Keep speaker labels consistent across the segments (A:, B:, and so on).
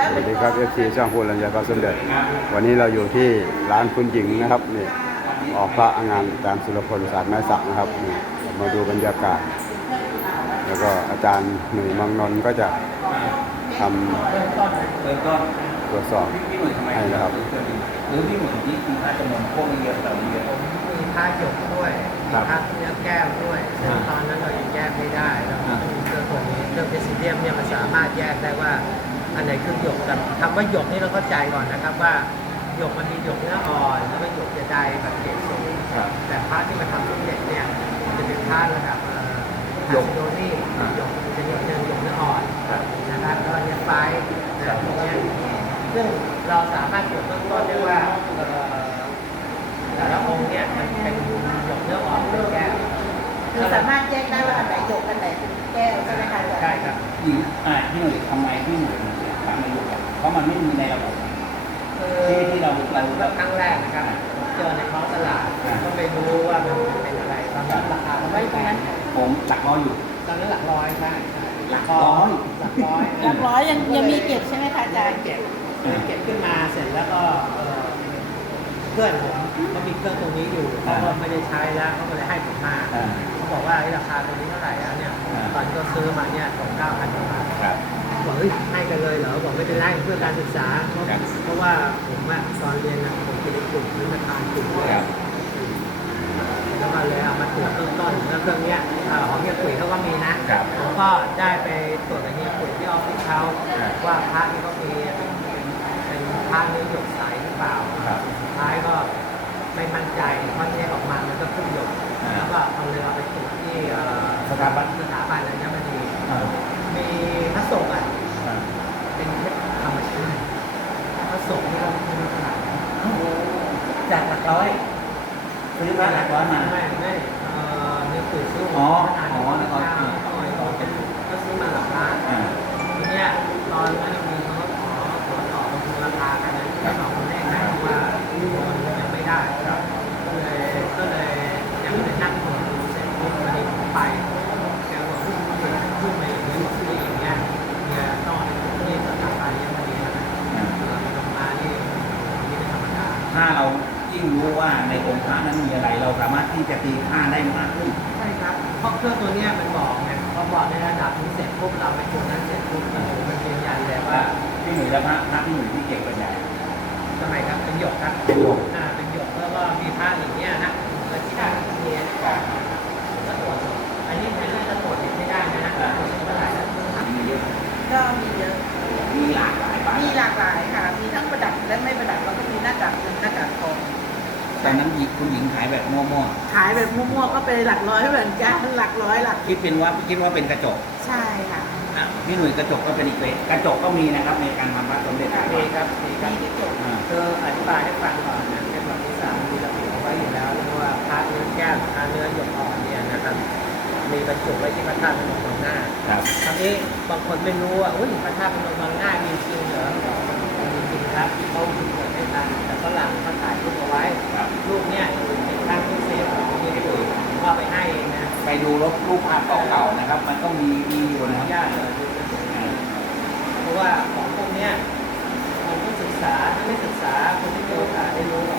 A: สวัสดีครับ FC ช่างพูนลำไยพระสมเด็จวันนี้เราอยู่ที่ร้านคุณหญิงนะครับนี่ออกพระงานอาจารย์สุรพลศาสตร์ไม้สักนะครับนี่มาดูบรรยากาศแล้วก็อาจารย์หนุ่ยมังนนท์ก็จะทำตรวจสอบให้นะครับ
B: หรือพี่หนุ่ยที่มีพระจำนวนพวกนี้เยอะแบบนี้เยอะ
C: มีผ้าหยกด้วยมีผ้าเนื้อแก้วด้วยซึ่งตอนนั้นเรายังแยกไม่ได้แล้วก็มีเครื่องตัวนี้เครื่องเพชรเดียมเนี่ยมันสามารถแยกได้ว่าอันไหนคือหยกแต่คำว่าหยกนี่เราเข้าใจก่อนนะครับว่าหยกมันมีหยกเนื้ออ่อนแล้วก็หยกจะได้แบบเกรดสูงแต่พระที่มาทำสมเด็จเนี่ยจะเป็นพระระดับหยกโดนี่หยกจะหยกเนื้ออ่อนนะครับแล้วก็เนื้อไฟนะพวกนี้ซึ่งเราสามารถตรวจต้นๆได้ว่าแต่ละองค์เนี่ยมันเป็นหยกเนื้ออ่อนเป็นแก้ว
D: คือสามารถแยกได้ว่าอันไหนหยกอันไหนเป็นแก้วใช่ไหมคะ
C: ใช่ครับ
B: หญิงพี่หนุ่ยทำไมพี่หนุ่ยทำไม่รู้เพราะมันไม่มีในระบบที่เรา
C: ครั้งแรกนะครับเจอในท้องตลาดก็ไม่รู้ว่ามันเป็นอะไรตอนนั้นราคามันไม่แพง
B: ผมหลักร้อยอยู่
C: ตอนนั้นหลักร้อยใช่
B: หลักร้อย
D: ยังมีเก็บใช่ไหมคะอาจารย์
C: เก็บขึ้นมาเสร็จแล้วก็เพื่อนผมเขามีเครื่องตรงนี้อยู่เขาก็ไม่ได้ใช้แล้วเขาก็เลยให้ผมมาเขาบอกว่าราคาตรงนี้เท่าไหร่แล้วเนี่ยตอนก็ซื้อมาเนี่ยของ9,000 กว่าบาทบอกเฮ้ยให้กันเลยเหรอบอกไม่เป็นไรเพื่อการศึกษาเพราะว่าผมตอนเรียนผมเป็นกลุ่มวิชาการกลุ่มด้วยแล้วก็เลยเอามาตรวจต้นๆแล้วเครื่องนี้ของเฮียปุ๋ยเขาก็มีนะผมก็ได้ไปตรวจกับเฮียปุ๋ยที่ออฟฟิศเขาว่าพระที่เขามีเป็นพระเนื้อหยกใสหรือเปล่าสุดท้ายก็ไม่มั่นใจเพราะแยกออกมามันก็ขึ้นหยกแล้วก็เอาเลยเราไปตรวจที่สถาบันอัญมณีมีพระสงฆ์เป็นเพชรธรรมชาติพระสงฆ์ที่เราไม่รู้ขนาด
B: จากหลักร้อยซื้อมาหลักร้อยมา
C: ไม่เนี่ยคือซื้อขนาดนี้ก็ซื้อมาหลักล้านทีเนี้ยตอนนั้นมีเขาขอต่อลงทุนราคากันนั้นไม่บอกคนแรกนะว่ามันยังไม่ได้ก็เลยยังไม่ได้นั่งตรวจเสร็จปุ๊บวันนี้ผมไปแกบอกพูดมาอย่างนี้บอกที่อย่างเงี้ยเนี่ยต้องที่สถาบันยังไม่ดีนะลงมานี่ไม่ธรรมดา
B: ถ้าเรายิ่งรู้ว่าในองค์พระนั้นมีอะไรเราสามารถที่จะตีค่าได้มากขึ้น
C: ใช่ครับเพราะเครื่องตัวนี้มันบอกไงพอบอกในระดับนี้เสร็จปุ๊บเราไปตรงนั้นเสร็จปุ๊บมันยืนยันเลยว่า
B: พี่หนุ่ยและพระพี่หนุ่ยที่เก่งเป็นใหญ่
C: ทำไมครับเป็นหยกครับ
B: เป็นหยก
C: เป็นหยกแล้วก็มีผ้าอย่างเงี้ยนะแล้วที่ได้เนี่ยก็ตรวจอันนี้จะตรวจไม่ได้นะตรวจเท่าไหร่แล้ว
B: มีเยอะ
D: ก็มีเยอะ
B: มีหลากหลาย
D: ค่ะมีทั้งประดับและไม่ประดับแล้วก็มีหน้ากากเงินหน้ากากทอง
B: ตอนนั้นคุณหญิงขายแบบมั่ว
D: ๆขายแบบมั่วๆก็เป็นหลักร้อยเหมือนกันหลักร้อยหลัก
B: คิดว่าเป็นกระจก
D: ใช่ค่ะ
B: พี่หนุ่ยกระจกก็เป็นอีกเวทกระจกก็มีนะครับในการทำพระสมเด็จ
C: มีครับมีกระจกคืออธิบายให้ฟังก่อนนะในประวัติศาสตร์มีระเบียบเอาไว้อยู่แล้วว่าพระเนื้อแก้วพระเนื้อหยกอ่อนเนี่ยนะครับมีบรรจุไว้ที่พระธาตุพนมวังหน้าคราวนี้บางคนไม่รู้ว่าอุ้ยพระธาตุพนมวังหน้ามีจริงเหรอมีจริงครับเขาถึงเกิดไม่ทันแต่ฝรั่งเขาถ่ายรูปเอาไว้รูปเนี่ยเป็นภาพพิเศษของที่ปุ๋ยว่าไปให้เองนะ
B: ไปดูรูปภาพเก่าๆนะครับมันก็มีอยู่นะครับ
C: ยากเลยเพราะว่าของพวกเนี้ยคนที่ศึกษาถ้าไม่ศึกษาคนที่มีโอกาสได้รู้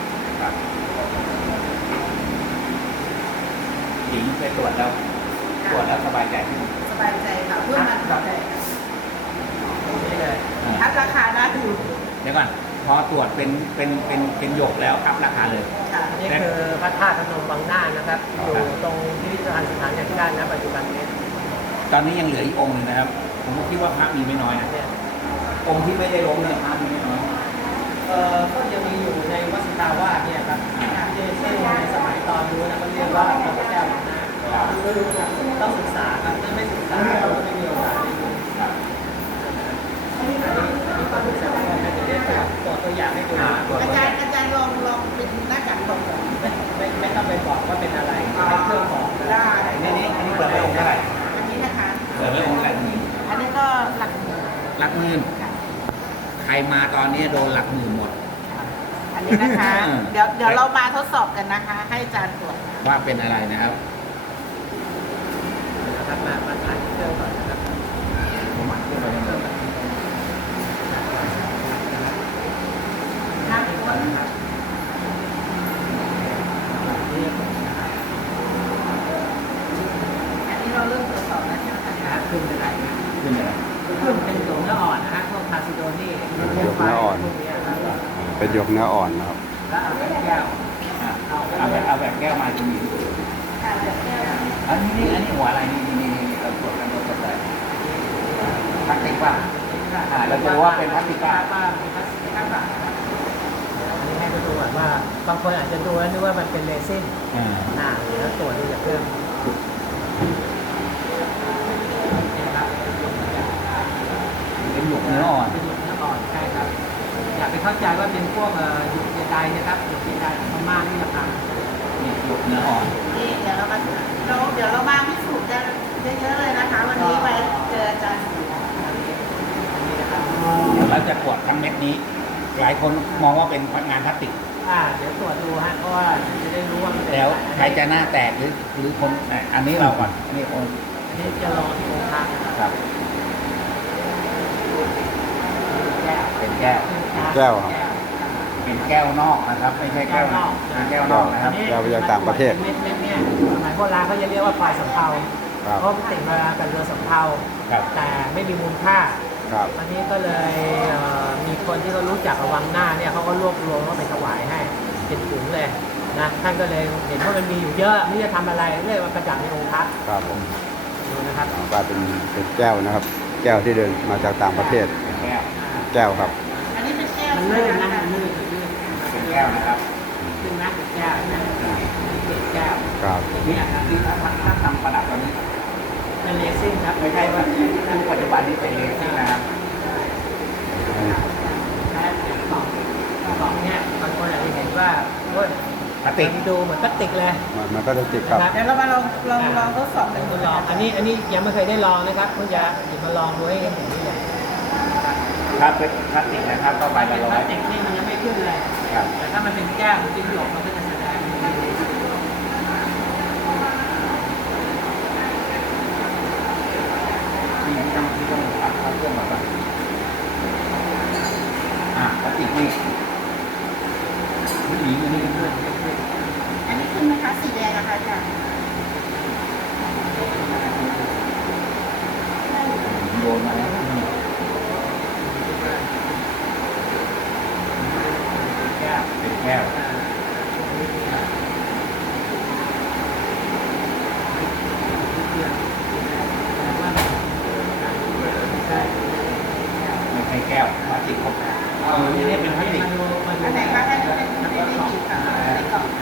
B: หญิงไปตรวจแล้วสบายใจขึ้น
D: สบายใจค่ะเพื่อมันสบายใจ
C: นี่เลย
D: ทับราคาน่าดู
B: เดี๋ยวก่อนพอตรวจเป็นหยกแล้วครับราคาเลย
C: นี่คือพระธาตุพนมวังหน้านะครับอยู่ตรงพิพิธภัณฑ์สถานแห่งชาติณปัจจุบันนี้
B: ตอนนี้ยังเหลืออีกองค์นึงนะครับผมคิดว่าพระมีไม่น้อยนะองค์ที่ไม่ได้ล้มเนี่ยพระมีไม่น้อย
C: ก็ยังมีอยู่ในวัดสตาวาสเนี่ยครับที่ในสมัยตอนนู้นนะเขาเรียกว่าพระเจ้าหน้าต้องศึกษาครับถ้าไม่ศึกษาเราก็ไม่มีโอกาสได้ดูอันนี้ก็ศึกษาได้จะได้ตัวอย่างให้ดู
D: อาจารย์ลองเป็นหน้ากากทองก่อน
C: ไม่ต้องไปบอกว่าเป็นอะไรเป็นเครื่องของ
D: ได้
B: อันนี้เปิดไว้องค์เท่าไหร่
D: อันนี้นะคะ
B: เปิดไว้องค์หลักหมื่น
D: อันนี้ก็หลักห
B: มื่นใครมาตอนนี้โดนหลักหมื่นหมด
D: อันนี้นะคะเดี๋ยวเรามาทดสอบกันนะคะให้อาจารย์ตรวจ
B: ว่าเป็นอะไรนะครับ
C: มาทานเครื่องก่อนนะครับ
A: เป็นหยกเนื้ออ่อนนะครับ
C: แล้วเอาเป็นแก้ว
B: เอาแบบแก้วมาคุณหญิงอันนี้หัวอะไรนี่เราตรวจกันตรวจเลยพลาสติกป่ะเราจะรู้ว่าเป็นพลาสติกป่ะ
C: ว่าเป็นพลาสติกข้างหลังนะครับอันนี้ให้ดูก่อนว่าบางคนอาจจะดูแล้วนึกว่ามันเป็นเรซินแล้วตรวจดูจากเครื่องนะครับ
B: เป็นหยกเนื้ออ่อน
C: เป็นหยกเนื้ออ่อนใช่ครับอย่าไปเข้าใจว่าเป็นพวกหยกเจไดนะครับหยกเจไดของพม่านี่ราคา
B: นี่หยกเนื้ออ่อน
D: นี่เดี๋ยวเรามาพิสูจน์กันเยอะๆเลยนะคะ วันนี้ไปเจออาจารย์
B: เดี๋ยวเราจะตรวจทั้งเม็ดนี้ หลายคนมองว่าเป็นงานพลาสติก
C: เดี๋ยวตรวจดูฮะเพราะว่าจะได้รู้ว่ามันเป็น
B: แล้ว
C: อะไร
B: ใครจะหน้าแตกหรือคนอันนี้เราก่อนนี่คน
C: อันนี้จะรอที่โรงพักนะครับ
B: ครับ
C: แก้ว
B: เป็นแก้ว
A: แก้วครับ
B: เป็นแก้วนอกนะครับ ไม่ใช่แก้วนอกเป็นแก้วนอกนะครับ
A: แก้วจากต่างประเทศ
C: เม็ดเนี่ยสมัยโบราณเขาจะเรียกว่าปลาสำเภา
A: ครับ
C: เพราะมันติดมากับเรือสำเภา
B: ครับ
C: แต่ไม่มีมูลค่า
A: ครับ
C: อันนี้ก็เลยมีคนที่เขารู้จักกับวังหน้าเนี่ยเขาก็รวบรวมแล้วไปถวายให้เป็นถุงเลยนะท่านก็เลยเห็นว่ามันมีอยู่เยอะไม่รู้จะทำอะไรเลยมาประดับในองค์พระ
A: ครับผม
C: ดูนะครับ
A: กลายเป็นแก้วนะครับ แก้วที่เดินมาจากต่างประเทศ
B: เป็นแก้ว
A: แก้วครับ
D: อันนี้เป็นแก้ว
C: มัน
D: ใช่
C: ลื่น
D: ไหม
C: นะ
D: คะ
C: มันลื่นมันลื่น
B: เป็นแก้วนะครับ
C: ขึ้นนะเป็นแก้วนะเป็นแก้ว
A: ครับ
C: อย่าง
B: นี่
C: เงี้ยครับ
B: คือถ้าทำประดับตัวนี้
C: เป็นเลซิ่งครับ
B: ไม่ใช่ว่าคือปัจจุบันนี้เป็นเลซิ่งนะครับ
C: กล่องเนี่ยบางคนอาจจะเห็นว่าโอ้ย
B: พลาสติก
C: มันดูเหมือนพลาสติกเลย
A: มันก็จะติดครับ
D: เดี๋ยวเรามาลองทดสอบกัน
C: ท
D: ดู
C: ดล
D: นะ
C: อง
D: คะ
C: อันนี้ยังไม่เคยได้ลองนะครับเพิ่งจะหยิบมาลองดูให้เห็นนี่แหละ
B: ถ้าเป็นพลาสติกนะครับก็ใบ
C: ถ้า
B: ละ
C: เป็นพ
B: ร้อ
C: ลาย สติกนี่มันยังไม่ขึ้นเลย
B: ครับ
C: แต่ถ้ามันเป็นแก้วมันเป็นหยกมันก็จะแสดง
B: ที่ต้องอัพเครื่องมาก่อนพลาสติกนี่ผู้หญิงอันนี้เพื่อน
D: อันนี้ขึ้นไหมคะสีแดงอะคะอาจารย์
B: โยนมาแล้ว
C: แก้ว
B: เป็นแก้ว ไม่ใช่แก้วพลาสติกครับนี่เป็นพลาสติก
D: อันไหนคะอันนี้เป็นไม่ได้ดีค่ะในกล่อง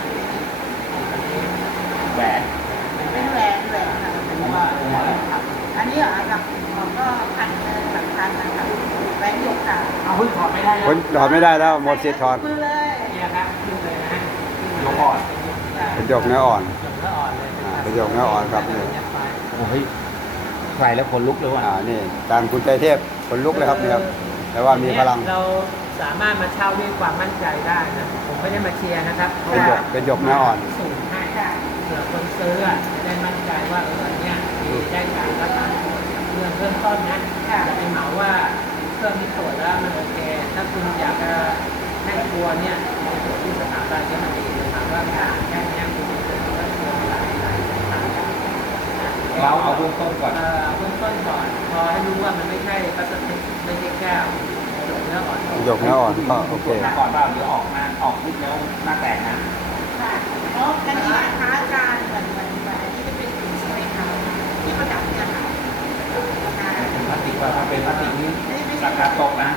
B: แหวน
D: เป็นแหวนค่ะ
C: เพราะว่า
D: อันนี้เหรอหลักของก็พันหลักพันนะคะแหวนหยกค่ะ
C: เอาหุ้นถอดไม่ได้แล้ว
A: คนถอดไม่ได้แล้วหมดสิทธิ์ถอด
D: มือเลย
C: เนี่ยครับขึ้นเลยนะฮะ
B: ยกอ่อน
A: เป็นหยกเนื้ออ่อน
C: หยกเนื้ออ่อนเลย
A: เป็นหยกเนื้ออ่อนครับนี่
B: โอ้ยใส่แล้วขนลุกเลยว่ะ
A: นี่ตามคุณใจเทพคนลุกเลยครับเนี่ยครับแต่ว่ามีพลัง
C: เราสามารถมาเช่าด้วยความมั่นใจได้นะผมไม่ได้มาเชียร์นะครับเพราะว่า
A: เป็นหยกเนื้ออ่อน
C: สูงให้เผื่อคนซื้อจะได้มั่นใจว่าเนี่ยมีได้การรักษาเรื่องต้นนะจะไปเหมาว่าเครื่องนี้ตรวจแล้วมันโอเค ถ้าคุณอยากจะให้ครัวเนี่ยตรวจที่สถาบันก็มันดีถามว่าแค่นี้คุณจะต้องตรวจหลายสถาบัน
B: เราเอาเบื้องต้นก่อน
C: เบื้องต้นก่อนพอให้รู้ว่ามันไม่ใช่พลาสติกไม่ใช่แก้วหยกเนื้ออ่อน
A: หยกเนื้ออ่อนก็โอเค
B: ก่อนว่าเดี๋ยวออกมาออกนิดแล้วหน้าแตกนะ
D: ค่ะแล้วอันนี้นะคะอาจารย์เหมือนอันนี้จะเป็นสีใช่ไหมคะที่ประดับเนี่ยค่ะ
B: เป็นพลาสติกว่าถ้าเป็นพลาสติกนี้ราคาตกนะ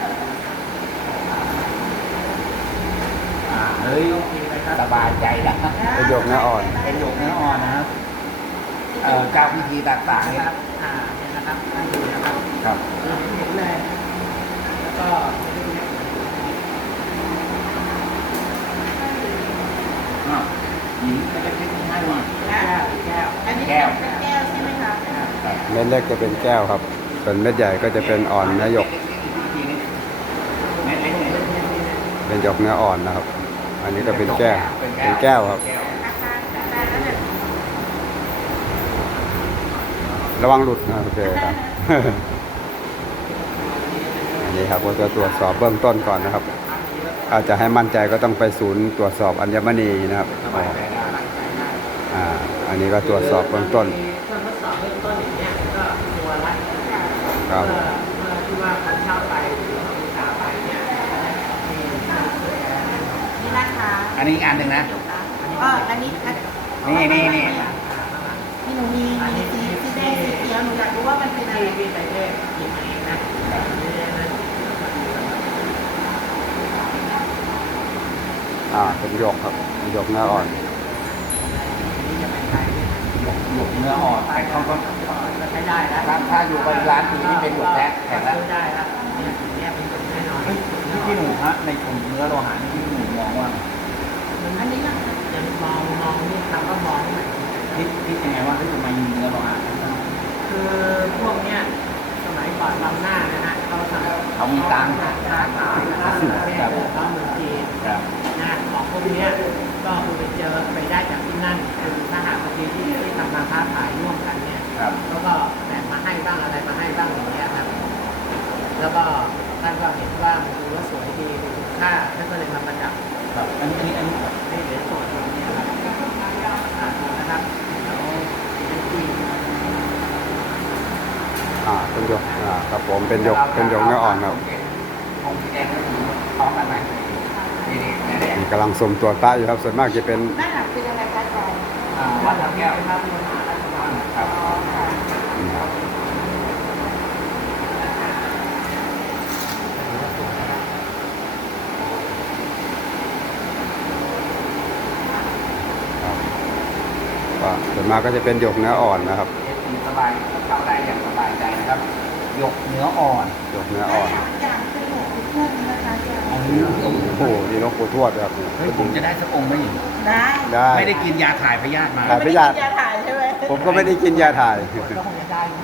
B: เฮ้ยสบายใจแล้ว
A: เป็นหยกเนื้ออ่อน
B: เป็นหยกเนื้ออ่อนนะครับเจ้าพิธีต่างๆ
C: นะ
B: เนี่ย
C: ครับเนี่ยนะครับให้ดูนะครับ
B: ครับ
C: เห็นเลยแล้วก็
B: หญิงก็จะให้ง่ายหน่อย
C: แก้วแก้ว
D: อันนี้เป็นแก้วใช่ไหมคะ
A: เม็ดเล็กจะเป็นแก้วครับ ส่วนเม็ดใหญ่ก็จะเป็นอ่อนเนื้อหยก
B: เม็ดเล็กเนี่ย
A: เป็นหยกเนื้ออ่อนนะครับ อันนี้ก็เป็นแก้ว เป็นแก้วครับ
D: ราคาได้แล้วเนี่ย
A: ระวังหลุดนะโอเคครับ อันนี้ครับก็จะตรวจสอบเบื้องต้นก่อนนะครับ อาจจะให้มั่นใจก็ต้องไปศูนย์ตรวจสอบอัญมณีนะครับอันนี้ก็ตรวจสอบเบื้องต้น
C: เครื่องทดสอบเบื้องต้นอย่างเงี้ยก็ตัวละ
A: ครับ
C: เมื่อที่ว่าคนเช่าไปหรือลูกค้าไปเนี่ยจะได้มี
B: อันนี้อีกอันหนึ่งนะ
D: อันนี้
B: นี่
D: หนูมีสีแดงสีเขียวหนูอยากรู้ว่ามันเป็นอะไร
C: พี่ไปเทพหยิบมาเองนะ
A: เป็นหยกครับเป็นหยกเนื้ออ่อน
B: หยกเนื้ออ่อนแต่เขาก็
C: ใช้ได้แล้ว
B: ถ้าอยู่ไปร้านอื่นนี่เป็นหยกแท้แข็งแล้ว
C: ซื้อได้แล้วเนี่ยเป็นหยกแน่นอน
B: พี่หนุ่มฮะในกลุ่มเนื้อโลหะนี่พี่หนุ่มมองว่า
D: อันนี้นะคะ
C: ยังมองนี่คำว่ามองนี่หมายถึง
B: คิดยังไงว่าที่จะมายิงเนื้อโลหะ
C: คือพวกเนี้ยสมัยก่อนบางหน้านะฮะเขาทำ
B: เขามีตังค์
C: ค้าขายนะครับประเทศเขาเมืองจีน
B: ครับ
C: นะของพวกเนี้ยก็คือไปเจอไปได้จากที่นั่นคือถ้าหากบางทีที่ทำมาค้าขายร่วมกันเนี่ย
B: ครับ
C: เขาก็แบ่งมาให้บ้างอะไรมาให้บ้างอย่างเงี้ยครับแล้วก็ท่านก็เห็นว่ามันดูว่าสวยดีมีคุณค่าท่านก็เลยมาประดับ
B: ครับอันนี้
C: ให้เหรียญสดตรงนี้ครับดูนะครับแล้วเป็นจีน
A: เป็นหยกครับผมเป็นหยกเนื้ออ่อนครับ
B: องค์สีแดงก็คือพร้อมกันไหมนี่เนื้อแดง
A: นี่กำลังสมตัวใต้อยู่ครับส่วนมากจะเป็น
D: ด้านหลังเป็นอะไรคะอาจารย์
B: วัดหลังแก้ว
C: ครับมหาราชวัง
B: ครับ
A: ก็ส่วนมากก็จะเป็นหยกเนื้ออ่อนนะครับ
B: สบายเข้าได้อย่างสบายใจนะครับหยกเนื้ออ่อน
A: หยกเนื้ออ่อน
D: อย่างเป็นหมวกเพื่อนนะคะอาจารย์
A: โอ้โหนี่หลวงปู่ทวดครับ
B: เฮ้ยผมจะได้สักองค์ไหมอีก
D: ได้
A: ได้
B: ไม่ได้กินยาถ่ายพยาธิมา
A: ถ่าย
D: ไม่ได้กินยาถ่ายใช่ไหม
A: ผมก็ไม่ได้กินยาถ่าย
C: ก็คงจะได้นะ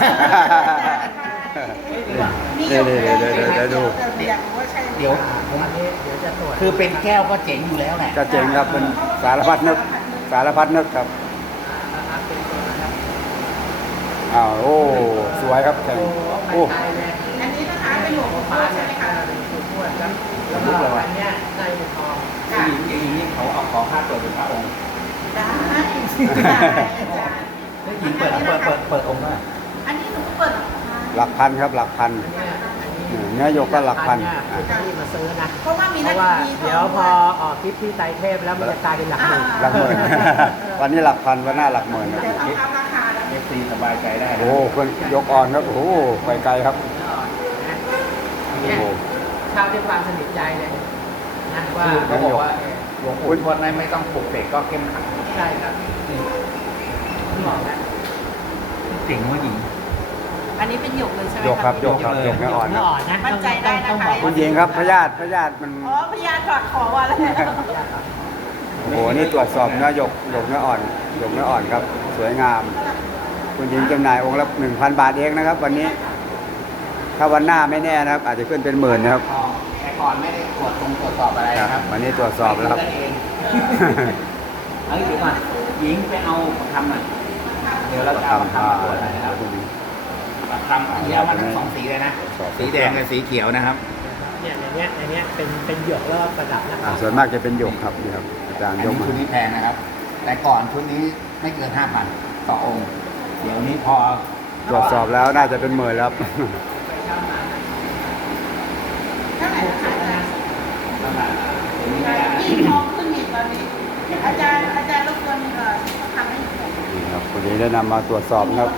D: นี่
A: เดี๋ยวดู
D: อยากรู้ว่าใช่
B: เดี๋ยวผม
C: อันนี้เดี๋ยวจะตรวจ
B: คือเป็นแก้วก็เจ๋งอยู่แล้วแหละ
A: ก็เจ๋งครับเป็นสารพัดนึกครับ
C: นะครับเป็นตัวนะครับ
A: โอ้สวยครับแข็ง
C: โอ้
A: โอ้
C: ไปเลย
D: อันนี้นะคะเป็นหมวก
C: ฟ้า
D: ฟ้า
C: เนี่
D: ใช่
C: ย
D: ไหมคะ
C: เป็นตัวทวดครับแล้วก็อันเนี้ยได้เป็นทอง
D: ค่ะ
B: อย่างนี้เขาเอาขอค่าตัวเป็นพระองค์
D: ได้อาจารย์
B: แล้วหญิงเปิดองค์ว่า
D: อันนี้หนูเปิด
A: หลักพันครับหลักพัน เนื้อหยกก็หลักพัน
C: คุณจะรีบมาซื้อนะ
D: เพราะว่ามี
C: เพ
D: นัก
C: ราะว่า
D: มี
C: เดี๋ยวพอออกคลิปที่ไตรเทพแล้วมันจะกลายเป็นหลักหมื่น
A: หลักหมื่น วันนี้หลักพันวันหน้าหลักหมื่นครับ
D: เดี๋ยวเขาทำราคาแล้ว
B: เอฟซีสบายใจได้
A: โอ้คนยกอ่อนครับโอ้โหไปไกลครับ
C: อัน
A: โอ้
C: เนี้ย
A: โห
C: เช่าด้วยความสนิทใจเลยนะว่า
B: เขาบอกว่าหลวงปู่ทวดนั้นไม่ต้องปลุกเสกก็เข้มขัง
C: ใช่ครับที่บอกนะ
B: เจ๋งว่าหญิง
D: อันนี้เป็นหยกเลยใช่ไหม
A: ยกครับยกครับยกเนื้ออ่อนค
C: เนื้
A: รั
C: อบ อ่อนนะ
D: มั่นใจได้นะคะ
C: ต้องบอก
A: คุณหญิงครับพยาธิมัน
D: อ๋อพยานฝากขอว่าแล้ว
A: โอ้โหนี่ตรวจสอบเนื้อหยกเนื้ออ่อนหยกเนื้ออ่อนครับ สวยงาม คุณหญิงจำหน่ายองค์ละ 1,000 บาทเองนะครับ วันนี้ ถ้าวันหน้าไม่แน่นะครับ อาจจะขึ้นเป็นหมื่นนะครับ
B: แต่ก่อนไม่ได้ตรวจสอบอะไรนะครับ
A: วันนี้ตรวจสอบแล้วครับ
B: เองเฮ้ยเดี๋ยวก่อนหญิงไปเอาทำอ่ะเดี๋ยวเราจะเอาทำมาตรวจนะครับทำอันนี้เอามาทั้งสองสีเลยนะ สีแดงกับสีเขียวนะครับ
C: เนี่ยในเนี้ยเป็นหยกแล้วก็ประดับนะค
A: อ่า
C: รับ
A: ส่วนมากจะเป็นหยกครับนี่ครับอาจารย์
B: อัน
A: ยก
B: นี้
A: มา
B: ชุดนี้แพงนะครับ แต่ก่อนชุดนี้ไม่เกิน 5,000 ต่อองค์ เดี๋ยวนี้พอ
A: ตรวจสอบแล้วน่าจะเป็นหมื่นแล้วครับ
D: เท่าไหร่นะคะอาจารย์
B: ประมาณเดี๋ยวนี้ไม่ได้นะ
D: ยิ่งทองขึ้นอีกตอนนี้ อาจารย์รบกวนทำให้หนูหน่อย
A: นี่ครับวันนี้ได้นำมาตรวจสอบนะครับ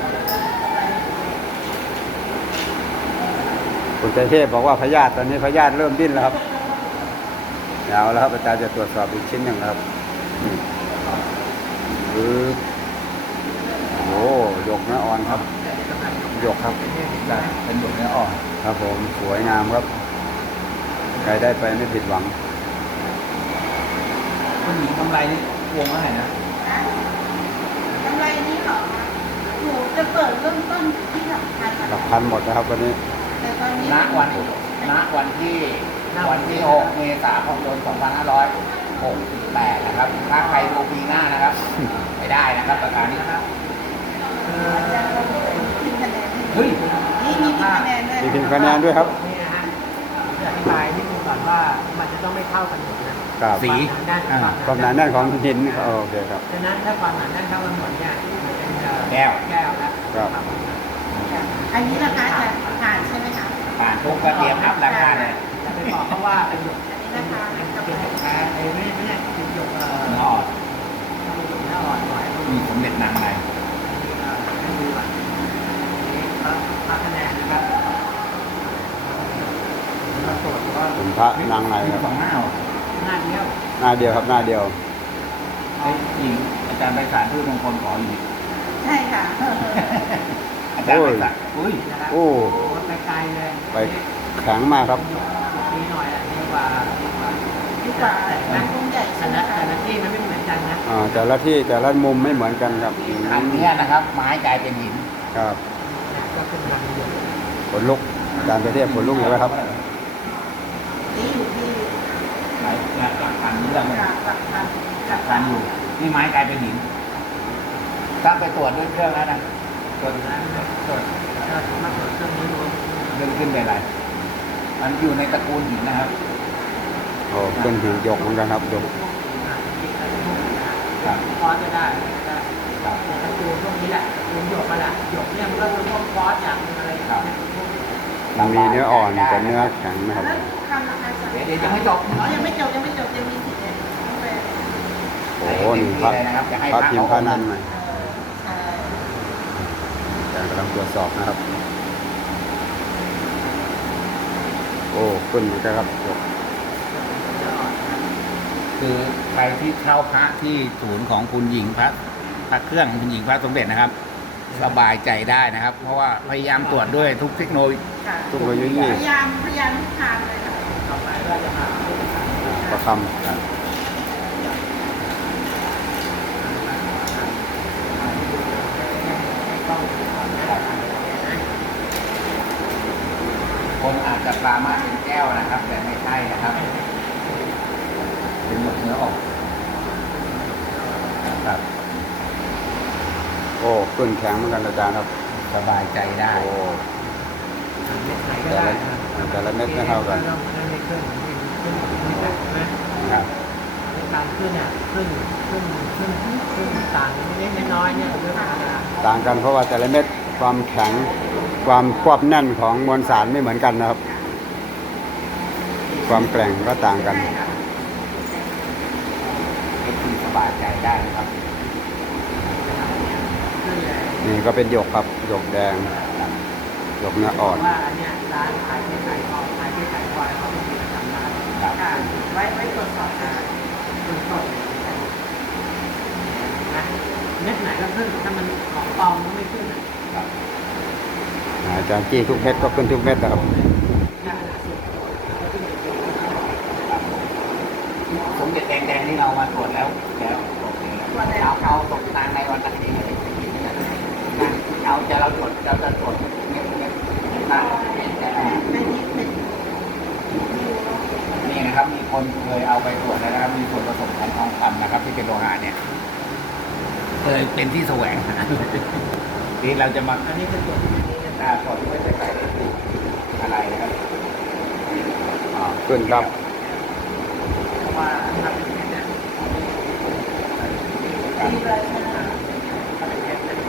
A: คุณใจเทพบอกว่าพยาธิตอนนี้พยาธิเริ่มดิ้นแล้วครับเอาแล้วครับอาจารย์จะตรวจสอบอีกชิ้นหนึ่งนะครับนี่โอ้โหหยกเนื้ออ่อนครับหยกครับ
B: ได้เป็นหยกเนื้ออ่อน
A: ครับผมสวยงามครับ ใครได้ไปไม่ผิดหวัง
B: คุณหญิงกำไรนี่วงเท่าไหร่นะ
D: นะกำไรนี้เหรอคะหนูจะเปิดเริ่มต้นที่หลักพัน
A: หลักพันหมดนะครับวันนี้
D: แต่ตอนนี้
B: ณวันที่ 6 เมษายน 2568 นะครับ ถ้าใครดูปีหน้านะครับ ไม่ได้นะครับราคานี้นะครับ
D: พิมพ์คะแนน
B: เฮ้ย
D: นี่มีพิมพ์คะแนนด้วย
A: มีพิมพ์คะแนนด้วยครับ
C: นี่นะฮะจะอธิบายนิดนึงก่อนว่ามันจะต้องไม่เท่ากันหมดนะครับ
B: สี
A: ความหนาแน่นของหินโอเคครับ
C: ดังนั้นถ้าความหนาแน่นเท่ากันหมดเนี่ยมันเป็น
B: แก้ว
C: แก้วแล้ว
A: ครับ
D: อันนี้ราคาจะผ่านใช่ไหมคะ
B: ผ่านปุ๊บก็เตรียมอัพราคาเลย
C: จะไปบอกเขาว่าเป็นหยก
D: อันนี้นะคะ
C: เป็น
D: กับ
C: เป็น
D: อะไร
C: แท้ไอ้เนี่ยเป็นหยก
B: เนื้ออ่อน
C: เนื้ออ่อนหน่อย
B: มีสมเด็จนางใน
C: ให้ดูก่อนนี่พระคะแนนนะครับเราตรวจว่า
A: เป็นพระนางใน
B: มี
A: ครับ
B: สองหน้าเหรอ
C: หน้าเดียว
A: หน้าเดียวครับหน้าเดียว
B: ไอ้หญิงอาจารย์ไปศาลพืชมงคลขออยู่
D: ใช่ค่ะ
B: อาจารย์ไปศาลอุ้ย
C: นะครับ
A: โอ้
C: ไปไกลเลย
A: ไปแข็งมากครับ
C: ดีหน่อยอ่ะดีกว่า
D: ดีกว่าหนังกุ้งใหญ่ใช่
C: แต่
D: ไหม
C: ละ
D: คะ
C: แต่ละที่มันไม่เหมือนกันนะ
A: แต่ละที่แต่ละมุมไม่เหมือนกันครับ
B: อันเนี้ยนะครับ ไม้กลายเป็นหิน
A: ครับ
C: เนี่ยก็ขึ้นทางเดียว
A: ขนลุกอาจารย์ไปเทียบขนลุกเลยไหมครับ
D: นี่อยู่ที่
B: ไม้หลักพันเรื่อง
D: หลักพัน
B: หลักพันอยู่นี่ไม้กลายเป็นหินถ้าไปตรวจด้วยเครื่องแล้วนะตรวจ
C: นั้นตรวจถ้ามาตรวจเครื่องนี้ดู
B: เรื่องขึ้นเป็นไรมันอยู่ในตระกูลหินนะครับ
A: โอ้เป็นหินหยกเหมือนกันครับหยก
B: ครับ
C: คอร์สจะได้แต่ตระกูลพวกนี้แหละตระกูลหยกมาแหละหยกเนี่ยมันก็คือพวกคอร์สอย่างอะไรเนี่ยพวก
A: มันมีเนื้ออ่อนแต่เนื้อแข็งนะครับ
D: แล้วคำราคาจะ
B: เดี๋ยวยังไม่จบ
D: อ๋อยังไม่จบยังมีสิทธิ์เลยต้องไป
A: โอ้โหนี่พระพระพิมพ์พระนันใหม่
D: ใช่
A: อาจารย์กำลังตรวจสอบนะครับ โอ้ขึ้นเหมือนกันครับหยก
B: คือใครที่เช่าพระที่ศูนย์ของคุณหญิงพระเครื่องคุณหญิงพระสมเด็จนะครับ สบายใจได้นะครับ เพราะว่าพยายามตรวจด้วยทุกเทคโนโลยี
D: ค่ะ
A: ทุกโมยุ
D: พ
A: ยี่
D: ยายามทุกทางเลยค่ะ
C: ต่อไปก็จะมา
A: ประคำครับ
B: คนอาจจะปรามาสเป็นแก้วนะครับ แต่ไม่ใช่นะครับ เป็นหมดเนื้อออกครับ
A: โอ้ขึ้นแข็งเหมือนกันอาจารย์ครับ
B: สบายใจได้
A: โอ้
C: เม็ดไหนก็ได้นะ
A: แต่ละเม็ดไม่เท่ากัน
C: ต้องนั่นไม่ขึ้นไม่แตกนะครับ การขึ้นเนี่ยขึ้นต่างเล็กน้อยเนี่ยเรื่องธรรมดา
A: ต่างกันเพราะว่าแต่ละเม็ดความแข็งความควบแน่นของมวลสารไม่เหมือนกันนะครับ ความแกร่งก็ต่างกัน
B: เอฟซีสบายใจได้นะครับ
C: ขึ้นเลย
A: นี่ก็เป็นหยกครับหยกแดงหยกเนื้ออ่อน
C: ว่าอันเนี้ยร้านขายที่ขายทองขายที่ขายควายเขาไม่มีประจำร้าน
B: ครับ
D: ค่ะไว้ตรวจสอบค่ะ
C: คุณสดนะเม็ดไหนก็ขึ้นถ้ามันของปลอมมันไม่ขึ้นอ่ะ
A: อาจารย์จี้ทุกเม็ดก็ขึ้นทุกเม็ดนะครับ
B: สมเด็จแดงๆนี่เรามาตรวจแล้วโอเคเอาตกตางในวันตัดสินเอาจะเราตรวจเราจะตรวจเงี้ยนะ
D: เป็นนิดหนึ่ง
B: นี่นะครับ มีคนเคยเอาไปตรวจแล้วนะครับ มีส่วนผสมของทองคำนะครับ ที่เป็นโลหะเนี่ยเคยเป็นที่แสวงหานี่เราจะมา
C: อันนี้คือตัวที่ไม่ได้
B: ตรวจไม่ใส่ใส่อะไรนะครับ
A: ขึ้นครับ
C: เพราะว่าอันนี้เป็นเม็ดเนี่ย
D: ดีเลยใช่ไหมคะ
C: ถ้าเป็นเม็ดเนี่ย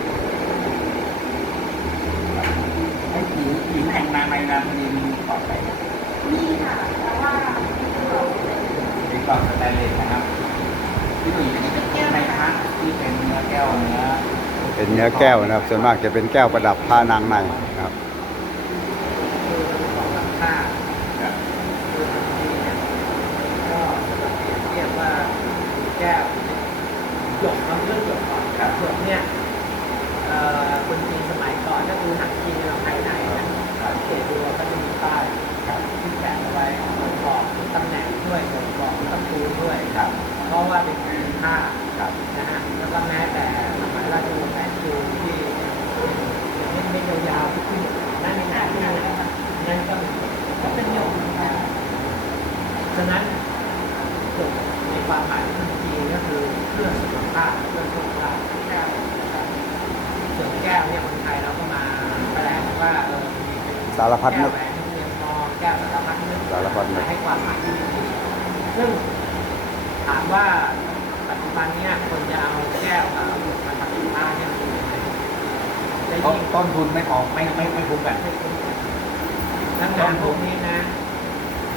B: ไอ้หญิงแห่งนางในนามนีมีต่อไป
D: นี่ค่ะแต่ว่า
B: มีกล่องสแตนเลสนะครับพี่หนุ่ยอันนี้เป็นในพระที่เป็นเนื้อแก้วเนื้อ
A: เป็นเนื้อแก้วนะครับ ส่วนมากจะเป็นแก้วประดับผ้านางในนะครับ
C: คือของราคา
B: ครับ
C: คือตรงนี้เนี่ยก็จะเปรียบเทียบว่าแก้วหยกเราเรื่องหยกก่อนกับหยกเนี่ยคนจีนสมัยก่อนถ้าดูหนังจีนเราภายในนะสังเกตดูว่าก็จะมีป้ายที่แปะเอาไว้บ่งบอกถึงตำแหน่งด้วยบ่งบอกถึงตระกูลด้วย
B: ครับ
C: เพราะว่าเป็นคุณค่า
B: ครับ
C: นะฮะแล้วก็แม้แต่สมัยราชวงศ์แสนจูที่ยังไม่ยาวๆที่ขึ้นนั่นในหนาที่นั่นนะครับนั่นก็เป็นหยกนะครับฉะนั้นหยกในความหมายของคนจีนก็คือเพื่อสุขภาพเพื่อโชคลาภแก้วนะครับส่วนแก้วเนี่ยคนไทยเราก็มาแปลว่ามีเป็น
A: สารพัดนึ
C: แก้ว
A: ก
C: แหวนเงินทองแก้วสารพัดนึก
A: สารพัดนึก
C: ให้ความหมายที่ดีซึ่งถามว่าปัจจุบันเนี้คนจะเอาแก้วกับเอาหยกมาทำสินค้าเนี่ยมันเป็นยังไงได้ยิ่ง
B: ต้นทุนไม่พอไม่คุ้มกัน
C: แล้วงานพวกนี้นะ ย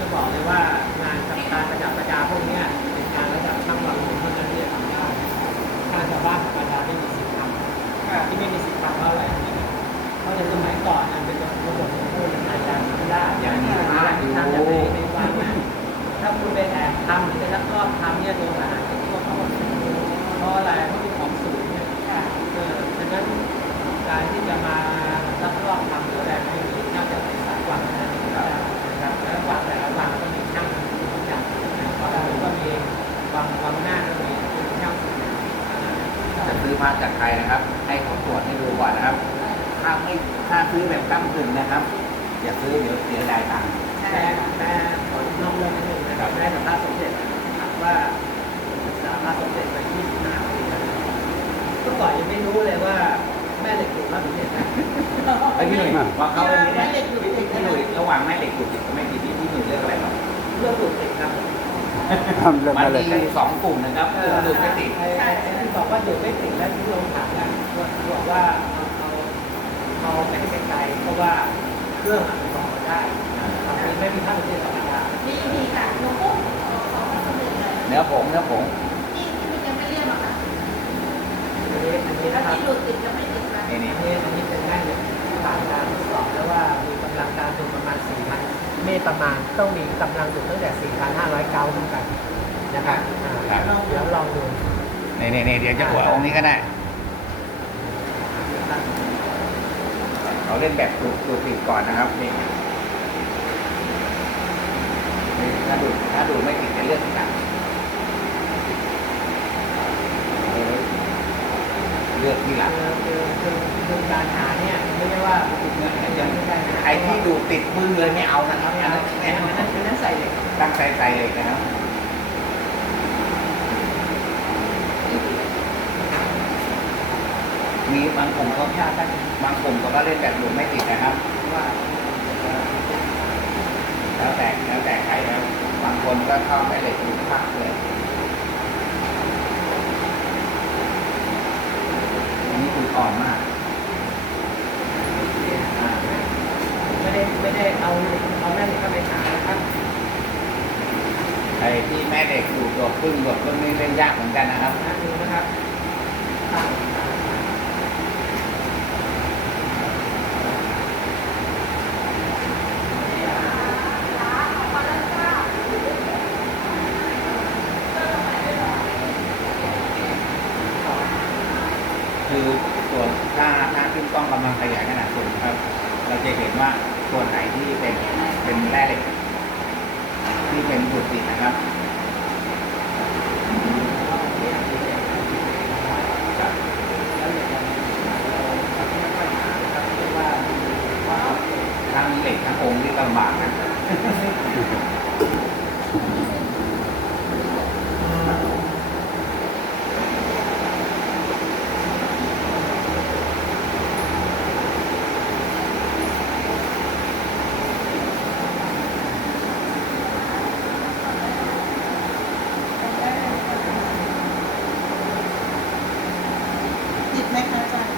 C: จะบอกเลยว่างานกับการประดับประดาพวกเนี้ยเป็นงานระดับช่างวางเท่านั้นที่จะทำได้ถ้าชาวบ้านธรรมดาไม่มีสิทธิ์ทำที่ไม่มีสิทธิ์ทำเพราะอะไรเพราะในสมัยก่อนมันเป็นระบบของผู้อาจารย์ทำได้อย่างนี้อะไรที่ทำจากในวังนะถ้าคุณไปแอบทำหรือไปลักลอบทำเนี่ยโดนอาหารที่พวกเขาเพราะอะไรเพราะเป็นของสูงเนี่ยฉะนั้นการที่จะมาลักลอบทำหรืออะไรไม่มีน่าจะเป็นสายวังนะครับแล้ววังแต่ละวังก็มีช่างอย่างวังก็มีวังหน้าก็มีช่าง
B: จะซื้อพระจากใครนะครับ ให้เขาตรวจให้ดูก่อนนะครับ ถ้าซื้อแบบตั้งกึ่งนะครับอย่าซื้อเดี๋ยวเสียดายตังค์
C: แต่ขอนอกเรื่องนิดนึงนะครับได้สัมภาษณ์สมเด็จนะครับว่าศึกษาพระสมเด็จมา25 ปีแล้วก็ก่อนยังไม่รู้เลยว่าแม่เหล็กถูกพระสมเด็จนะ
B: ไอ้พี่หนุ่ยว่าเขาเป็นนี้เนี่ยพี่หนุ่ยระหว่างแม่เหล็กถูกติดกับแม่ติดพี่หนุ่ยเลือกอะไรครับ
C: เรื่องถูกติดครับ
A: เรื่อง
B: มัน
A: อะไร
B: มีสองกลุ่มนะครับกลุ่มดูดไม่ติด
C: ไอ้ที่บอกว่าอยู่ไม่ติดแล้วที่ลงถังนะบอกว่าเอาไม่ให้ไกลเพราะว่าเครื่องมันบอกได้ไม่มีพระสมเด็จธรรมดา
D: มีค่ะหลวงพ่อขอพระสมเด็จเลย
B: เนื้อผง
D: ที่มันยังไม่เรียกหรอกค่ะ
C: อันนี้
D: ถ้า
C: นะครับ
D: ที่หลุดติดจะไม่ติดนะ
B: นี่
C: อันนี้เป็นแม่เหล็กที่ผ่านการทดสอบแล้วว่ามีกำลังการดูดประมาณ 4,000 เมตรประมาณต้องมีกำลังดูดตั้งแต่ 4,500 เกาขึ้นไปนะครับเดี๋ยวลองดู
B: นี่เดี๋ยวจะหัวองค์นี้ก็ได้เราเล่นแบบดูดติดก่อนนะครับนี่ถ้าดูดไม่ติดจะเลือกอีกอย่างเลือกที่หลัง
C: คือการหาเนี่ยไม่ได้ว่าติดเงินอย่างไม่ได้นะ
B: ไอ้ที่ดูดติดมือเลยไม่เอานะครับ
C: อันนั้นใส่เหล็ก
B: ตั้งใจใส่เลยนะครับมีบางกลุ่มเขาบางกลุ่มเขาก็เล่นแบบดูดไม่ติดนะครับว่าแล้วแต่ใครแล้วบางคนก็เข้าไปเหล็กดูดพักเลยอันนี้คืออ่อนมาก
C: ไม่ได้เอาแม่เหล็กเข้าไปหานะครับ
B: ไอ้ที่แม่เด็กดูดตัวพึ่งนี่เล่นยากเหมือนกันนะครับ
C: ดูนะครับ
B: คือส่วนถ้าขึ้นกล้องกำลังขยายขนาดสูงครับ เราจะเห็นว่าส่วนไหนที่เป็นแร่เหล็กที่เป็นดูดติดนะครับทั้งเหล็กทั้งองค์ที่ลำบากนะ
D: ติดไหมคะอาจารย์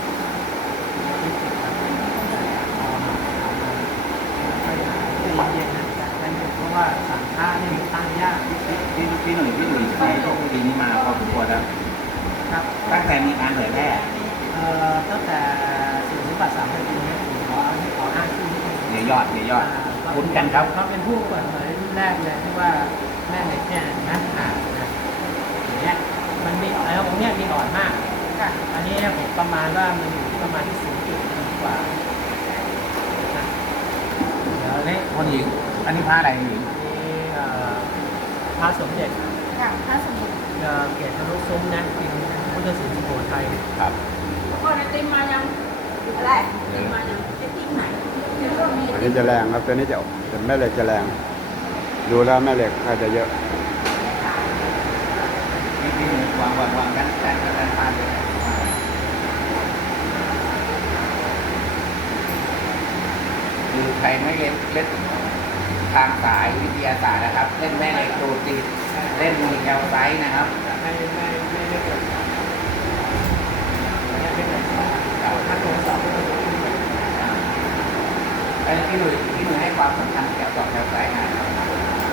C: เพราะว่าสังฆาเนี่ยมันตั้งยาก
B: พี่หนุ่ยใช้พวกดีนี้มาพอสมควรแล้ว
C: ครับ
B: ตั้งแต่มีการเผยแพร่
C: ตั้งแต่สื่อสมบัติ3 ปีนี้ผมขออ้างชื่อนิดนึง
B: เดี๋ยวยอดคุ้นกันครับ
C: เขาเป็นผู้เปิดเผยรุ่นแรกเลยที่ว่าแม่เหล็กเนี่ยนะอย่างเงี้ยมันมีแล้วองค์เนี้ยมีอ่อนมาก
D: ค่ะ
C: อันนี้ผมประมาณว่ามันอยู่ที่ประมาณที่0.1กว่าเดี๋ยวนี้
B: คนหญิงอันนี้ผ้าอะไรหญิง
C: มีพระสมเด็จ
D: ค่ะพระสมเด็จ
C: เกียรติทะลุซุ้มนะเป็นพุทธศิลป์สุโขทัย
B: ครับ
D: แล้วก็ไอติมมายังอะไรไอติมมายังไอติมไหนเดี๋ยวเรามี
A: อันนี้จะแรงครับตัวนี้จะแม่เหล็กจะแรง ดูแล้วแม่เหล็กน่าจะเยอะ
B: นี่วางกันผ่านเลยคือใครไม่เล่นทางสายวิทยาศาสตร์นะครับ เล่นแม่เหล็กดูดติดเล่นมีแคลไซต์นะครับ
C: ไม่เกิดถ้าตรวจสอบก็ต้อง
B: ไอ้ที่หนุ่ยให้ความสำคัญเกี่ยวกับแคลไซต์นะครับ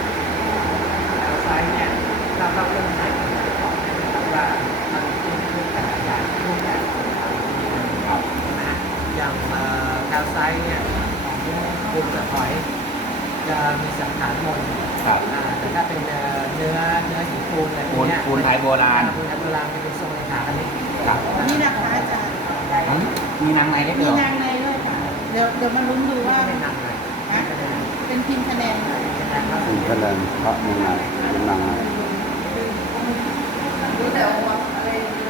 C: ต์เนี่ยเราต้องเริ่มใช้กันก่อนนะครับว่ามันเป็นรูปแบบอย่างรูปแบบของเรา นะอย่างแคลไซต์เนี่ยของปูนกระหอยจะมีสังขารมน
B: ครับ
C: แต่ถ้าเป็นเนื้อหินปูนอะไรพวกเนี้ย
B: ปูนไทยโบราณ
C: ปูนไทยโบราณจะเป็นทรงเลขาคณิต
B: ครับ
D: นี่นะคะอาจารย์
B: มีนางในได้ไหม
D: มี
B: เหรอน
D: างในด้วยค่ะเดี๋ยวมาลุ้นดูว่า
C: ไม่นำเลย
D: นะเป็นพิมพ์คะแนนค่ะ
A: ถึงคะแนนพระยังไงเป็นนางไง
D: ดูแต่ว่าอะไร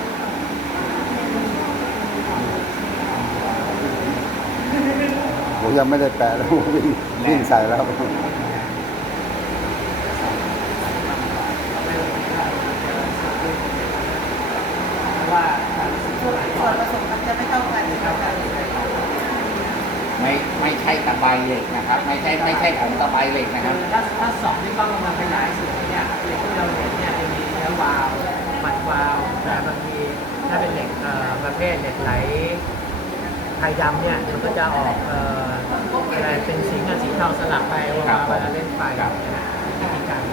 A: ผมยังไม่ได้แปะแล้ววิ่งใส่แล้ว
C: เพราะว่า
D: ส่วนผสมมันจะไม่เท่ากันนะคะ
B: ไม่ใช่ตะไบเหล็กนะครับ ไม่ใช่ของตะไบเหล็กนะครับ
C: ถ้าสองที่ต้องมาขยายสูงเนี่ยเหล็กที่เราเห็นเนี่ยจะมีเนื้อวาล์วหมัดวาล์วแต่บางทีถ้าเป็นเหล็กประเภทเหล็กไหลไทยดำเนี่ยมันก็จะออกอะไรเป็นสีกับสีเทาสลับไปเวลาเล่นไฟวิธีการ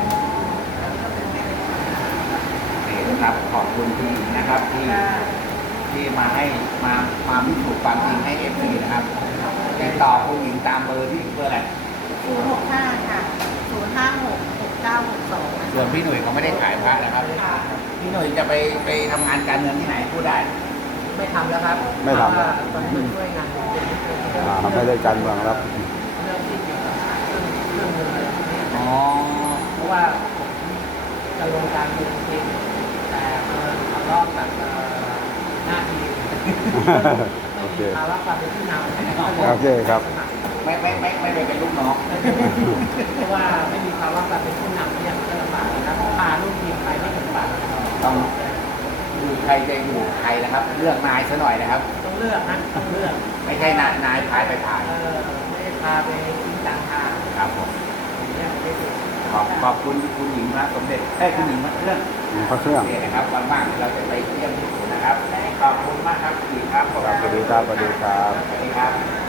B: ครับขอบคุณพี่นะครับที่มาให้มาพิสูจน์ความจริงให้เอฟซีนะครับติดต่อคุณหญิงตามเบอร์ที่เบอร์อะไร
D: 065ค่ะ0566962นะ
B: ส่วนพี่หนุ่ยเขาไม่ได้ขายพระนะครับ พี่หนุ่ยจะไปทำงานการเงินที่ไหนพูดได้
C: ไม่ทำแล้วครับ
A: ไม่ทำ
C: เพราะว่าตอนนี้มันช่วยงานเป็น
A: ไม่ได้การเมืองรับ
C: เรื่องที่เกี่ยวกับเครื่องมืออะไรพวกนี้
B: อ๋อ
C: เพราะว่าผมจะลงการเมืองจริงแต่ทะเลาะกับหน้าที่
A: โอเค
C: ภาวะความเป็นผู้นำ
A: โอเคครับ
B: ไม่ไปเป็นลูกน้อง
C: เพราะว่าไม่มีภาวะความเป็นผู้นำที่ยังจะลำบากนะครับพาลูกทีมไปไม่ถึงฝัน
B: ต้องอยู่ใครจะอยู่ใครนะครับ เลือกนายซะหน่อยนะครับ
C: ต้องเลือกนะต้องเลือก
B: ไม่ใช่นายพายไปผ่าน
C: ไม่ได้พาไปทิ้งกลางทาง
B: ครับผม
C: อย่างเนี่ยไม่ถูก
B: ขอบคุณคุณหญิงพระสมเด็จคุณหญิงพระเครื่อง
A: พระเครื่อง
B: โอเคนะครับว่างๆเราจะไปเยี่ยมที่ศูนย์นะครับ ขอบคุณมากครับคุณหญิงครับ
A: ครับสวัสดีครับสวัสดีครับ
B: สวัสดีครับ